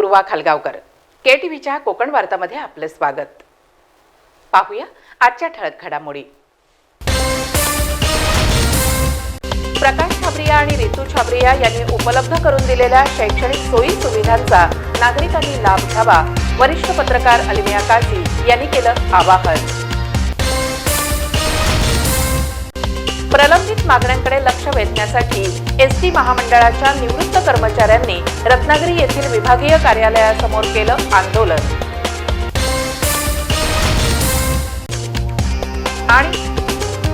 पूर्वा खालगावकर. के T व्हीच्या कोकण वार्तामध्ये आपलं स्वागत. पाहूया आजच्या ठळक घडामोडी. प्रकाश छाबरिया आणि रितू छाबरिया यांनी उपलब्ध करून दिलेल्या शैक्षणिक सोयी सुविधांचा नागरिकांनी लाभ घ्यावा वरिष्ठ पत्रकार अलिमिया काझी यांनी केलं आवाहन. प्रलंबित मागण्यांकडे लक्ष वेधण्यासाठी एस टी महामंडळाच्या निवृत्त कर्मचाऱ्यांनी रत्नागिरी येथील विभागीय कार्यालयासमोर केलं आंदोलन. आणि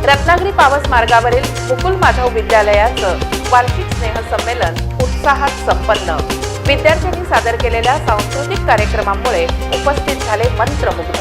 रत्नागिरी पावस मार्गावरील मुकुल माधव विद्यालयाचं वार्षिक स्नेहसंमेलन उत्साहात संपन्न. विद्यार्थ्यांनी सादर केलेल्या सांस्कृतिक कार्यक्रमामुळे उपस्थित झाले मंत्रमुग्ध.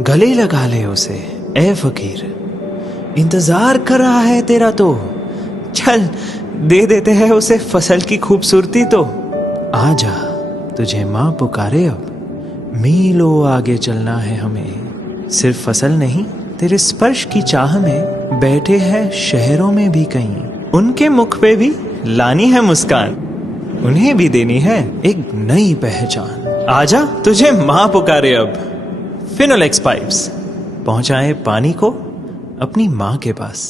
गले लगा ले उसे। ए फकीर, इंतज़ार कर रहा है तेरा तो। चल, दे देते हैं उसे फ़सल की खूबसूरती तो। आजा तुझे माँ पुकारे अब। मीलों आगे चलना है हमें। सिर्फ़ फ़सल नहीं, तेरे स्पर्श की चाह में बैठे हैं शहरों में भी कहीं। उनके मुख पे भी लानी है मुस्कान। उन्हें भी देनी है एक नई पहचान। आजा तुझे माँ पुकारे अब। फिनोलेक्स पाइप्स पहुंचाए पानी को अपनी माँ के पास।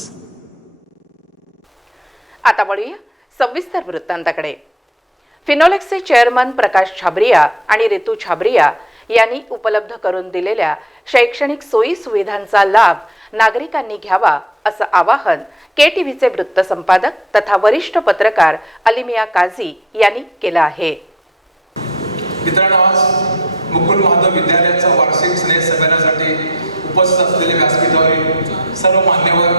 आता वळूया सविस्तर वृत्तांताकडे. फिनोलेक्सचे चेअरमन प्रकाश छाबरिया आणि रितू छाबरिया यांनी उपलब्ध करून दिलेल्या शैक्षणिक सोयी सुविधांचा लाभ नागरिकांनी घ्यावा असं आवाहन के टीव्हीचे वृत्त संपादक तथा वरिष्ठ पत्रकार अलिमिया काझी यांनी केलं आहे. मित्रांनो आज मुकुल महादेव विद्यालयाचा वार्षिक स्नेह संमेलनासाठी उपस्थित असलेले व्यासपीठावरील सर्व मान्यवर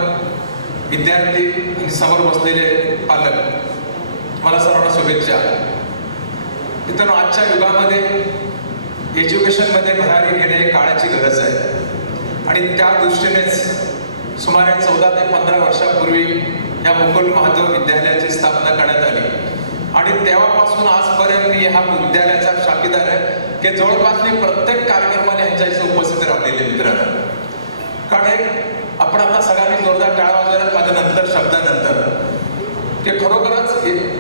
विद्यार्थी आणि समोर बसलेले पालक मला सर्वांना शुभेच्छा. मित्रांनो आजच्या युगामध्ये एज्युकेशनमध्ये भरारी घेणे काळाची गरज आहे. आणि त्या दृष्टीनेच सुमारे चौदा ते पंधरा वर्षापूर्वी या मुकुल महादेव विद्यालयाची स्थापना करण्यात आली. आणि तेव्हापासून आजपर्यंत मी ह्या विद्यालयाचा शाखेदार आहे. की जवळपास मी प्रत्येक कार्यक्रमाने यांच्या इथे उपस्थित राहिलेले मित्रांनो कारण एक आपण आता सगळ्यांनी जोरदार टाळा वाजवला माझ्या नंतर शब्दानंतर. ते खरोखरच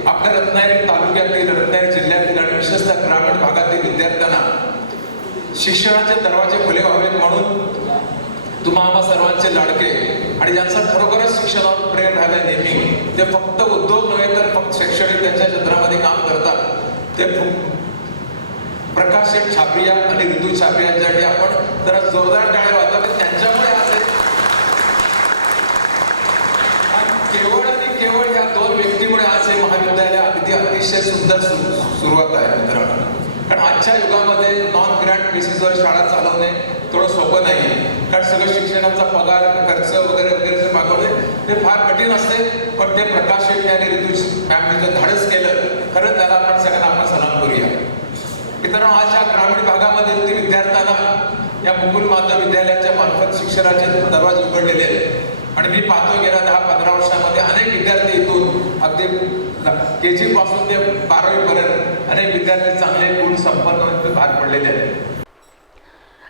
आपल्या रत्नागिरी तालुक्यातील रत्नागिरी जिल्ह्यातील आणि विशेषतः ग्रामीण भागातील विद्यार्थ्यांना शिक्षणाचे दरवाजे खुले व्हावेत म्हणून तुम्हा आम्हा सर्वांचे लाडके आणि ज्यांचा खरोखरच शिक्षणावर प्रेम राहिलं नेहमी ते फक्त उद्योग नव्हे तर फक्त शैक्षणिक त्यांच्या क्षेत्रामध्ये काम करतात. ते प्रकाश शेठ छापिया आणि ऋतू छापिया यांच्यासाठी आपण जरा जोरदार टाळे वाजवले त्यांच्यामुळे केवळ आणि केवळ या दोन व्यक्तीमुळे आज हे महाविद्यालय अगदी अतिशय सुंदर सुरुवात आहे मित्रांनो. कारण आजच्या युगामध्ये नॉन ग्रँड बेसिसवर शाळा चालवणे थोडं सोपं नाही कारण सगळं शिक्षणाचा पगार खर्च वगैरे वगैरे जे मागवणे ते फार कठीण असते. पण ते प्रकाश शेट्टी आणि ऋतू मॅमने जर धाडस केलं खरंच त्याला आपण सगळ्यांना आपण मित्रांनो आज या ग्रामीण भागामध्ये ते विद्यार्थ्यांना या मुकुल माता विद्यालयाच्या मार्फत शिक्षणाचे दरवाजे उघडलेले आहेत. आणि मी पाहतो गेल्या दहा पंधरा वर्षामध्ये अनेक विद्यार्थी इथून अगदी के जी पासून ते बारावी पर्यंत अनेक विद्यार्थी चांगले गुण संपन्न भाग पडलेले आहेत.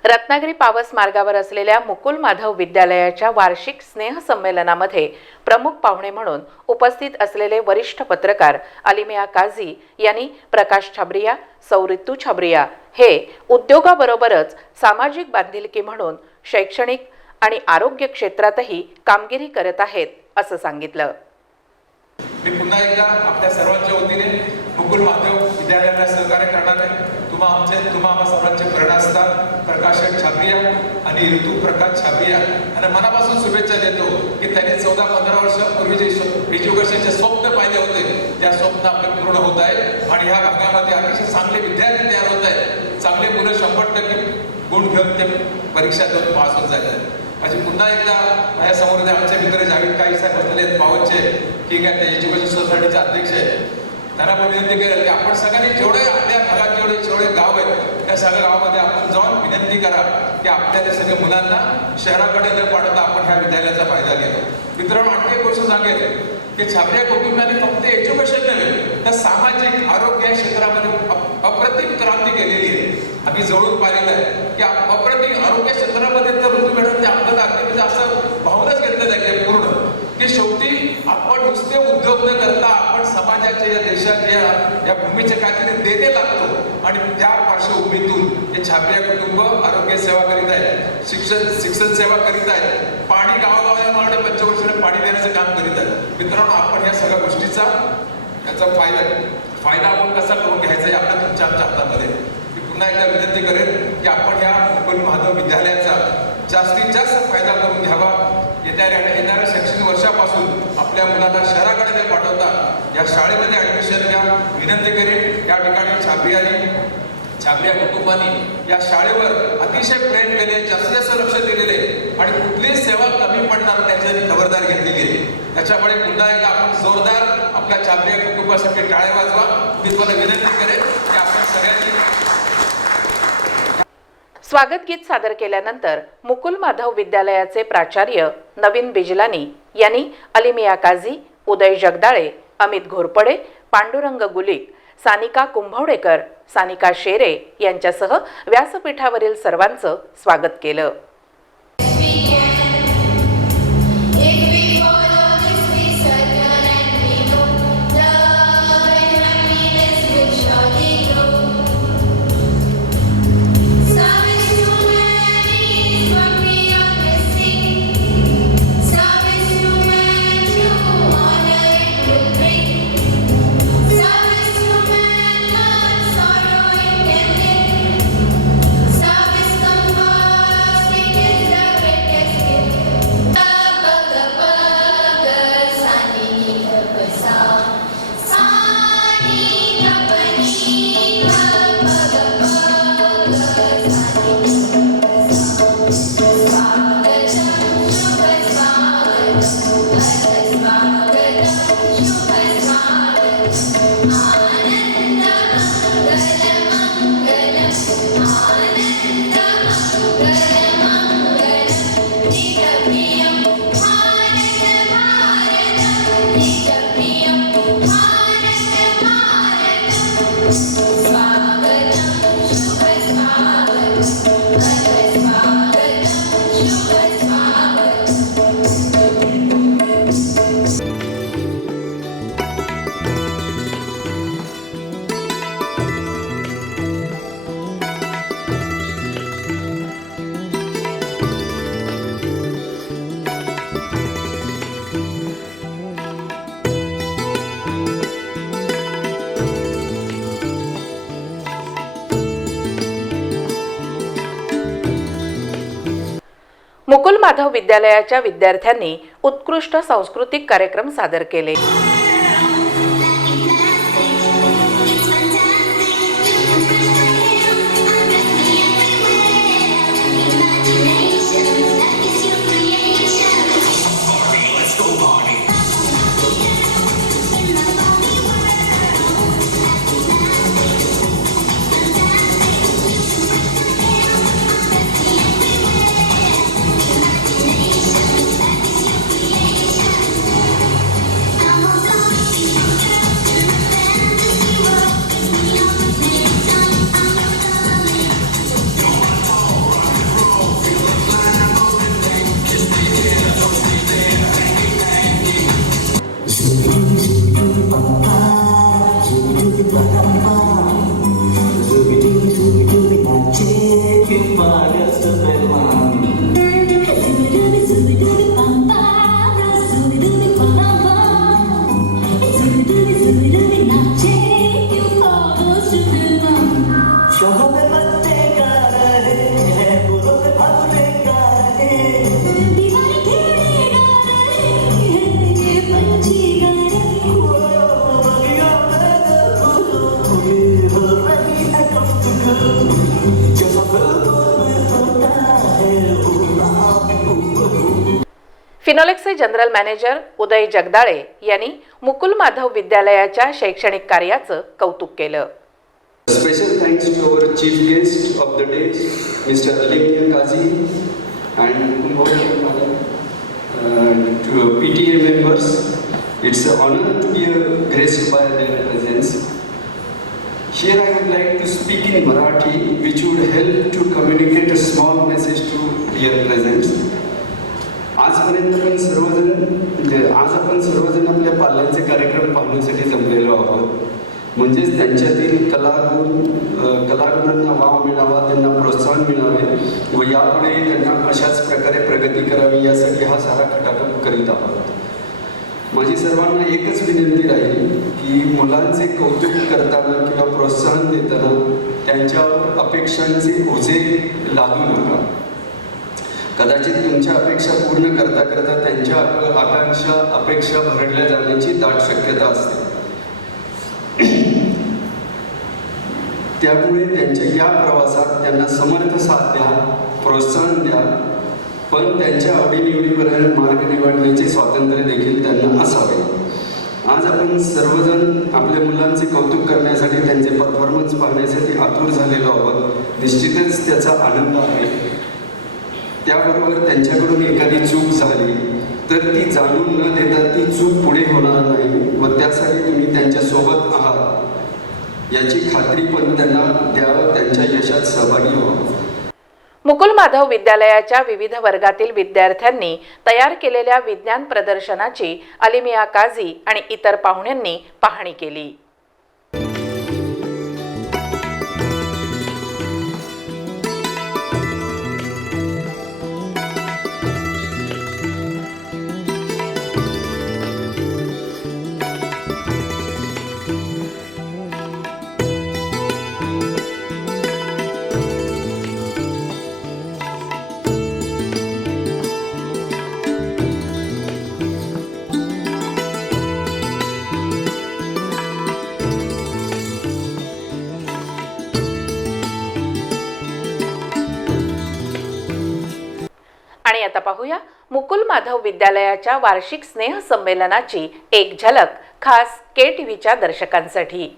रत्नागिरी पावस मार्गावर असलेल्या मुकुल माधव विद्यालयाच्या वार्षिक स्नेह संमेलनामध्ये प्रमुख पाहुणे म्हणून उपस्थित असलेले वरिष्ठ पत्रकार अलिमिया काझी यांनी प्रकाश छाबरिया सौरितू छाबरिया हे उद्योगाबरोबरच सामाजिक बांधिलकी म्हणून शैक्षणिक आणि आरोग्य क्षेत्रातही कामगिरी करत आहेत असं सांगितलं. मी पुन्हा एकदा आपल्या सर्वांच्या वतीने मुकुल महादेव विद्यालयाला सहकार्य करणार आहे तुम्हा आमचे तुम्हा आम्हा सर्वांचे प्रेरणा असतात. प्रकाशन छापिया आणि ऋतू प्रकाश छापिया. आणि मनापासून शुभेच्छा देतो की त्यांनी चौदा पंधरा वर्षापूर्वी जे एज्युकेशनचे स्वप्न पाहिले होते त्या स्वप्न आपले पूर्ण होत आहे आणि ह्या भागामध्ये अतिशय चांगले विद्यार्थी तयार होत आहेत. चांगले मुलं शंभर टक्के गुण घेऊन ते परीक्षा देऊन पास होत जात आहेत. पुन्हा एकदा माझ्यासमोर जे आमचे मित्र जावेद काही साहेब बसलेले आहेत पावनचे की ठीक आहे ते एज्युकेशन सोसायटीचे अध्यक्ष आहे त्यांना पण विनंती करेल की आपण सगळ्यांनी जेवढे आपल्या भागात जेवढे जेवढे गाव आहेत त्या सगळ्या गावामध्ये आपण जाऊन करा की आपल्या सगळ्या मुलांना शहराकडे न पाठवता आपण ह्या विद्यालयाचा फायदा घेतो. मित्रांनो आणखी एक गोष्ट सांगेल की छापऱ्या कुटुंबाने फक्त एज्युकेशन नव्हे तर सामाजिक आरोग्य या क्षेत्रामध्ये अप- अप्रतिम क्रांती केलेली आहे. आम्ही जवळून पाहिलेलं आहे की अप्रतिम आरोग्य क्षेत्रामध्ये तर ऋतू मॅडम ते आपल्याला अगदी म्हणजे असं भावनच घेतलं आहे पूर्ण. की शेवटी आपण नुसते उद्योग न करता आपण समाजाच्या या देशाचे या भूमीचे काहीतरी देते लागतो. आणि त्या पार्श्वभूमीतून हे छापिया कुटुंब आरोग्य सेवा करीत आहेत शिक्षण शिक्षण सेवा करीत आहेत पाणी गावागावाला मला पंचवर्षाने पाणी देण्याचं काम करीत आहेत. मित्रांनो आपण या सगळ्या गोष्टीचा याचा फायदा फायदा आपण कसा करून घ्यायचा आहे आपल्या तुमच्या आमच्या हातामध्ये मी पुन्हा एकदा विनंती करेन की आपण ह्या मुकुल महादेव विद्यालयाचा जास्तीत जास्त फायदा करून घ्यावा. येत्या येणाऱ्या शैक्षणिक वर्षापासून आपल्या मुलाला शहराकडे ते पाठवता या शाळेमध्ये ऍडमिशन घ्या. विनंती करेन या ठिकाणी छापियानी छापल्या कुटुंबानी या शाळेवर अतिशय प्रेम केले जास्तीत जास्त लक्ष दिलेले आणि कुठली सेवा कमी पडणार त्याची खबरदारी घेतलेली आहे. त्याच्यामुळे पुन्हा एकदा आपण जोरदार आपल्या छापल्या कुटुंबासाठी टाळे वाजवा. मी तुम्हाला विनंती करेन की आपण सगळ्यांनी स्वागत गीत सादर केल्यानंतर मुकुल माधव विद्यालयाचे प्राचार्य नवीन बिजलानी यांनी अलिमिया काझी उदय जगदाळे अमित घोरपडे पांडुरंग गुलिक सानिका कुंभवडेकर सानिका शेरे यांच्यासह व्यासपीठावरील सर्वांचं स्वागत केलं. माधव विद्यालयाच्या विद्यार्थ्यांनी उत्कृष्ट सांस्कृतिक कार्यक्रम सादर केले. जनरल मॅनेजर उदय जगदाळे यांनी मुकुल माधव विद्यालयाच्या शैक्षणिक कार्याचं कौतुक केलं. Special thanks to our chief guest of the day mister Alimiya Kazi and P T A members it's honour to be grace by their presence sir I would like to speak in Marathi which would help to communicate a small message to your presence आजपर्यंत आपण सर्वजण म्हणजे आज आपण सर्वजण आपल्या पाल्यांचे कार्यक्रम पाहण्यासाठी जमलेलो आहोत. म्हणजेच त्यांच्यातील कलागुण कलागुणांना वाव मिळावा त्यांना प्रोत्साहन मिळावे व यापुढे त्यांना अशाच प्रकारे प्रगती करावी यासाठी हा सारा खटाटोप करीत आहोत. माझी सर्वांना एकच विनंती राहील की मुलांचे कौतुक करताना किंवा प्रोत्साहन देताना त्यांच्यावर अपेक्षांचे ओझे लादू नका. कदाचित तुमच्या अपेक्षा पूर्ण करता करता त्यांच्या आकांक्षा अपेक्षा भरडल्या जाण्याची दाट शक्यता असते. त्यामुळे त्यांच्या या प्रवासात त्यांना समर्थ साथ द्या प्रोत्साहन द्या पण त्यांच्या आवडीनिवडीपर्यंत मार्ग निवडण्याचे स्वातंत्र्य देखील त्यांना असावे. आज आपण सर्वजण आपल्या मुलांचे कौतुक करण्यासाठी त्यांचे परफॉर्मन्स पाहण्यासाठी आतुर झालेलो आहोत. निश्चितच त्याचा आनंद आहे. त्याबरोबर त्यांच्याकडून एखादी चूक झाली तर ती जाणून न देता ती चूक पुढे होणार नाही व त्यासाठी तुम्ही त्यांच्यासोबत आहात. याची खात्री पण त्यांना द्यावं त्यांच्या यशात सहभागी व्हावं. मुकुल माधव विद्यालयाच्या विविध वर्गातील विद्यार्थ्यांनी तयार केलेल्या विज्ञान प्रदर्शनाची अलिमिया काझी आणि इतर पाहुण्यांनी पाहणी केली. आता पाहूया. मुकुल माधव विद्यालयाच्या वार्षिक स्नेह संमेलनाची एक झलक खास के टीव्हीच्या दर्शकांसाठी.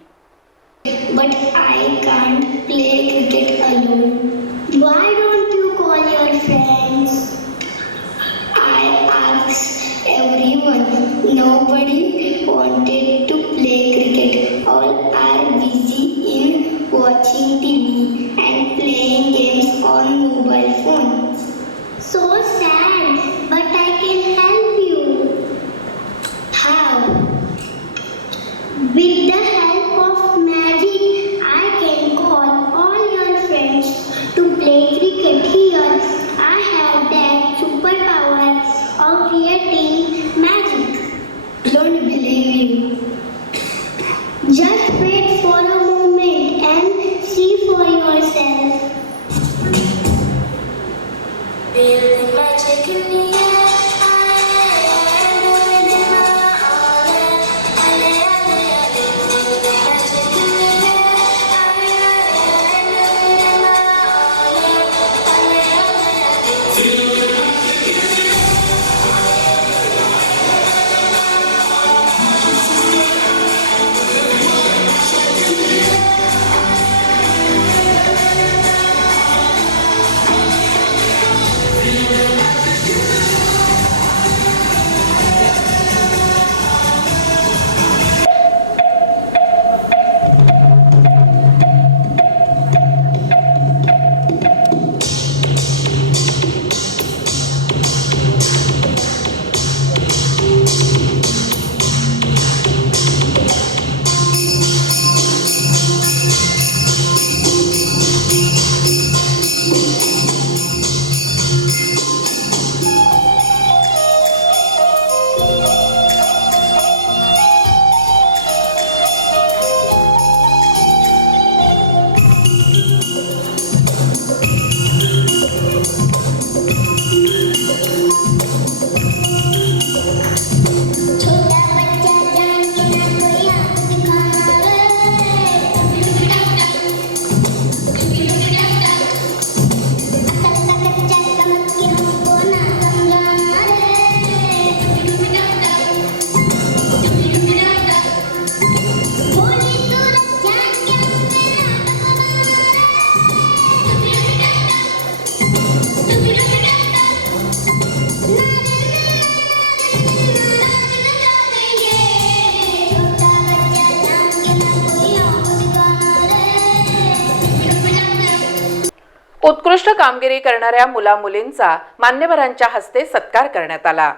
उत्कृष्ट कामगिरी करणाऱ्या मुला मुलींचा मान्यवरांच्या हस्ते सत्कार करण्यात आला.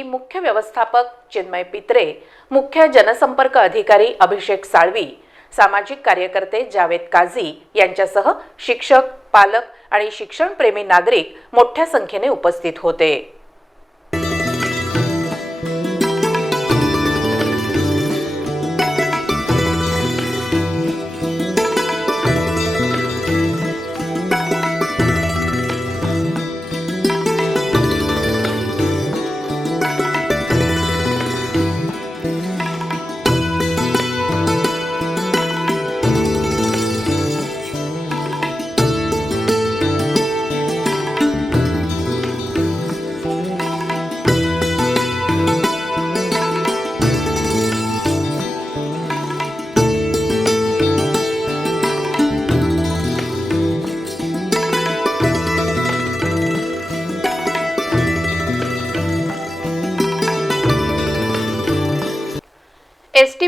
या मुख्य व्यवस्थापक चिन्मय पित्रे मुख्य जनसंपर्क अधिकारी अभिषेक साळवी सामाजिक कार्यकर्ते जावेद काझी यांच्यासह शिक्षक पालक आणि शिक्षणप्रेमी नागरिक मोठ्या संख्येने उपस्थित होते.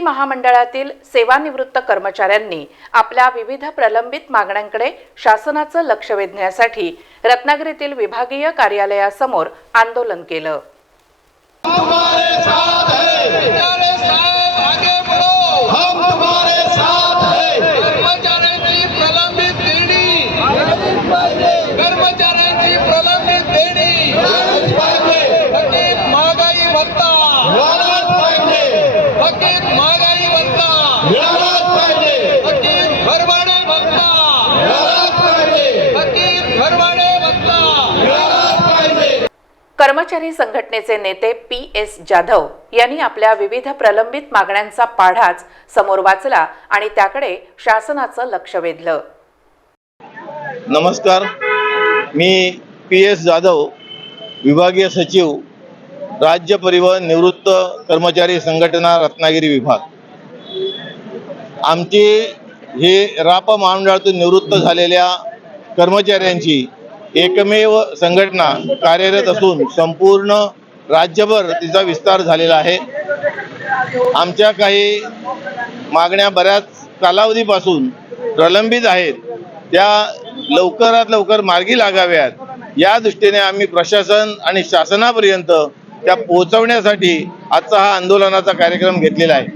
महामंडळातील सेवानिवृत्त कर्मचाऱ्यांनी आपल्या विविध प्रलंबित मागण्यांकडे शासनाचं लक्ष वेधण्यासाठी रत्नागिरीतील विभागीय कार्यालयासमोर आंदोलन केलं. कर्मचारी संघटनेचे नेते पी एस जाधव यांनी आपल्या विविध प्रलंबित मागण्यांचा पाढाच समोर वाचला आणि त्याकडे शासनाचं लक्ष वेधलं. नमस्कार. मी पी एस जाधव विभागीय सचिव राज्य परिवहन निवृत्त कर्मचारी संघटना रत्नागिरी विभाग. आमची ही राप महामंडळातून निवृत्त झालेल्या कर्मचाऱ्यांची एकमेव संघटना कार्यरत असून संपूर्ण राज्यभर तिचा विस्तार झालेला आहे. आमच्या काही मागण्या बऱ्याच कालावधीपासून प्रलंबित आहेत. त्या लवकरात लवकर मार्गी लागाव्यात. या दृष्टीने आम्ही प्रशासन आणि शासनापर्यंत त्या पोहोचवण्यासाठी आजचा हा आंदोलनाचा कार्यक्रम घेतलेला आहे.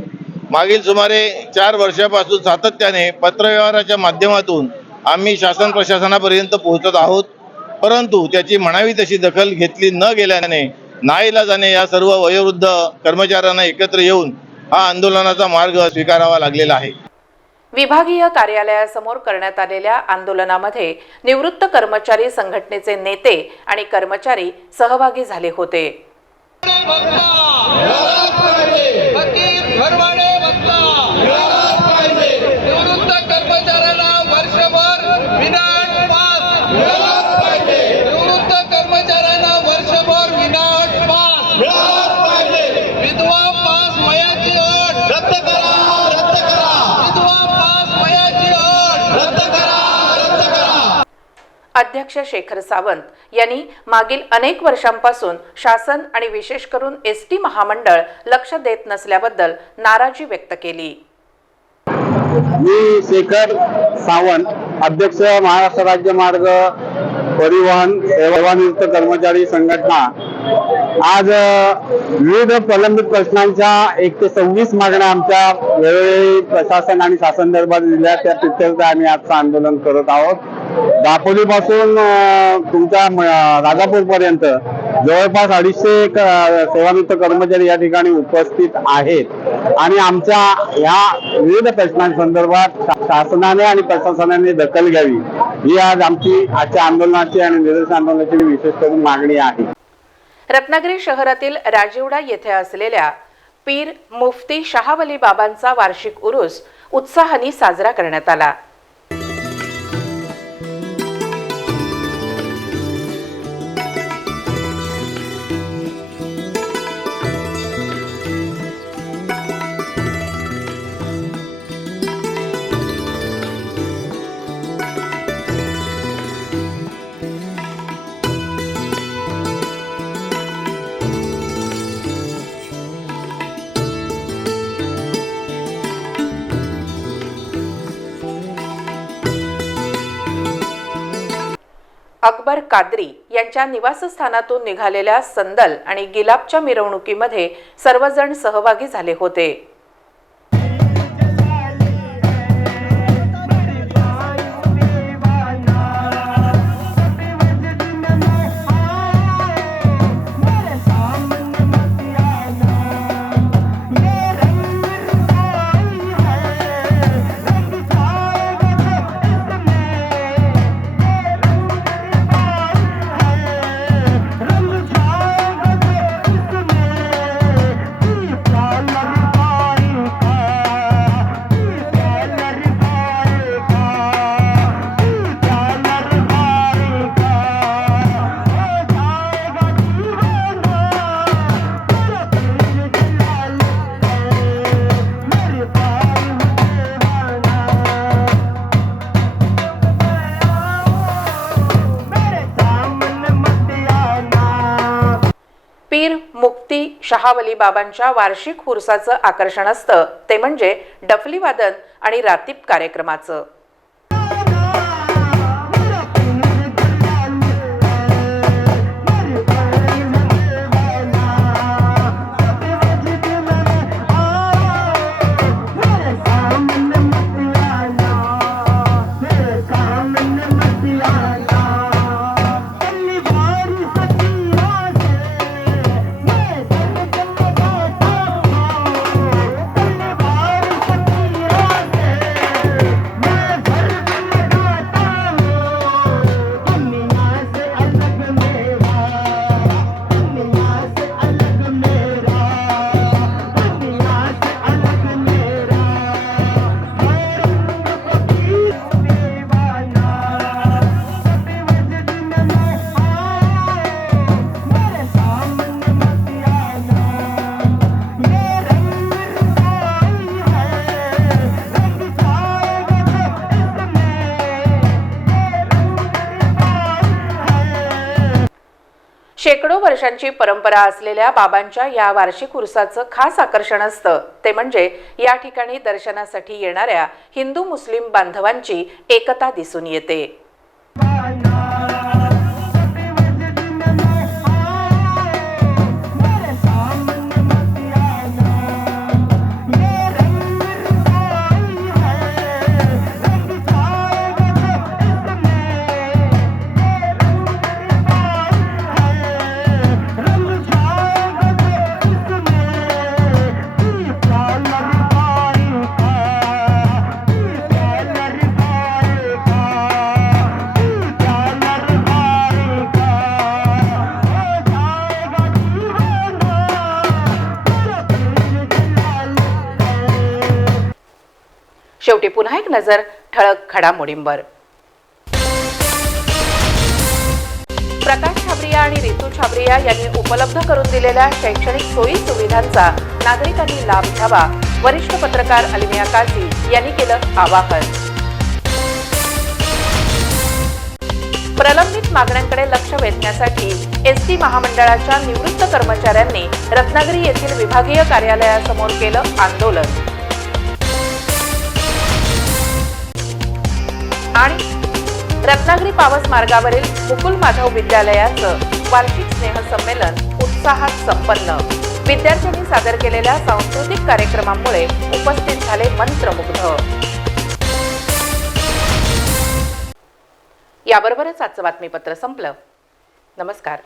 मागील सुमारे चार वर्षापासून सातत्याने पत्रव्यवहाराच्या माध्यमातून आम्ही शासन प्रशासनापर्यंत पोहोचत आहोत. परंतु त्याची म्हणावी तशी दखल घेतली न गेल्याने नाईलाजाने या सर्व वयोवृद्ध कर्मचाऱ्यांना एकत्र येऊन हा आंदोलनाचा मार्ग स्वीकारावा लागलेला आहे विभागीय कार्यालयासमोर करण्यात आलेल्या आंदोलनामध्ये निवृत्त कर्मचारी संघटनेचे नेते आणि कर्मचारी सहभागी झाले होते भत्ता निवृत्त कर्मचाऱ्यांना वर्षभर विनाट पास निवृत्त कर्मचाऱ्यांना वर्षभर विनाट पास विधवा पास वयाची अट रद्द करा रद्द करा विधवा पास वयाची अट रद्द करा रद्द करा अध्यक्ष शेखर सावंत यांनी मागील अनेक वर्षांपासून शासन आणि विशेष करून एस टी महामंडळ लक्ष देत नसल्याबद्दल नाराजी व्यक्त केली. मी शेखर सावंत अध्यक्ष महाराष्ट्र राज्य मार्ग परिवहन सेवानिवृत्त कर्मचारी संघटना. आज विविध प्रलंबित प्रश्नांच्या एक ते सव्वीस मागण्या आमच्या वेळोवेळी प्रशासन आणि शासन दरबार दिल्या त्या आम्ही आजचं आंदोलन करत आहोत. दापोलीपासून तुमच्या राजापूरपर्यंत जवळपास अडीचशे सेवानिवृत्त कर्मचारी या ठिकाणी उपस्थित आहेत. आणि आमच्या या विविध प्रश्नांसंदर्भात शासनाने आणि प्रशासनाने दखल घ्यावी. ही आज आमची आजच्या आंदोलनाची आणि निदर्शन आंदोलनाची विशेष करून मागणी आहे. रत्नागिरी शहरातील राजीवडा येथे असलेल्या पीर मुफ्ती शहावली बाबांचा वार्षिक उरूस उत्साहाने साजरा करण्यात आला. कादरी यांच्या निवासस्थानातून निघालेल्या संदल आणि गिलाबच्या मिरवणुकीमध्ये सर्वजण सहभागी झाले होते. शहावली बाबांच्या वार्षिक हुरसाचं आकर्षण असतं. ते म्हणजे डफली वादन आणि रातीप कार्यक्रमाचं. शेकडो वर्षांची परंपरा असलेल्या बाबांच्या या वार्षिक उरसाचं खास आकर्षण असतं. ते म्हणजे या ठिकाणी दर्शनासाठी येणाऱ्या हिंदू मुस्लिम बांधवांची एकता दिसून येते. पुन्हा एक नजर ठळक घडामोडींवर. प्रकाश छाबरिया आणि रितू छाबरिया यांनी उपलब्ध करून दिलेल्या शैक्षणिक सोयी सुविधांचा नागरिकांनी लाभ घ्यावा वरिष्ठ पत्रकार अलिमिया काझी यांनी केलं आवाहन. प्रलंबित मागण्यांकडे लक्ष वेधण्यासाठी एस टी महामंडळाच्या निवृत्त कर्मचाऱ्यांनी रत्नागिरी येथील विभागीय कार्यालयासमोर केलं आंदोलन. आणि रत्नागिरी पावस मार्गावरील मुकुल माधव विद्यालयाचं वार्षिक स्नेहसंमेलन उत्साहात संपन्न. विद्यार्थ्यांनी सादर केलेल्या सांस्कृतिक कार्यक्रमामुळे उपस्थित झाले मंत्रमुग्ध. याबरोबरच आजचं बातमीपत्र संपलं. नमस्कार.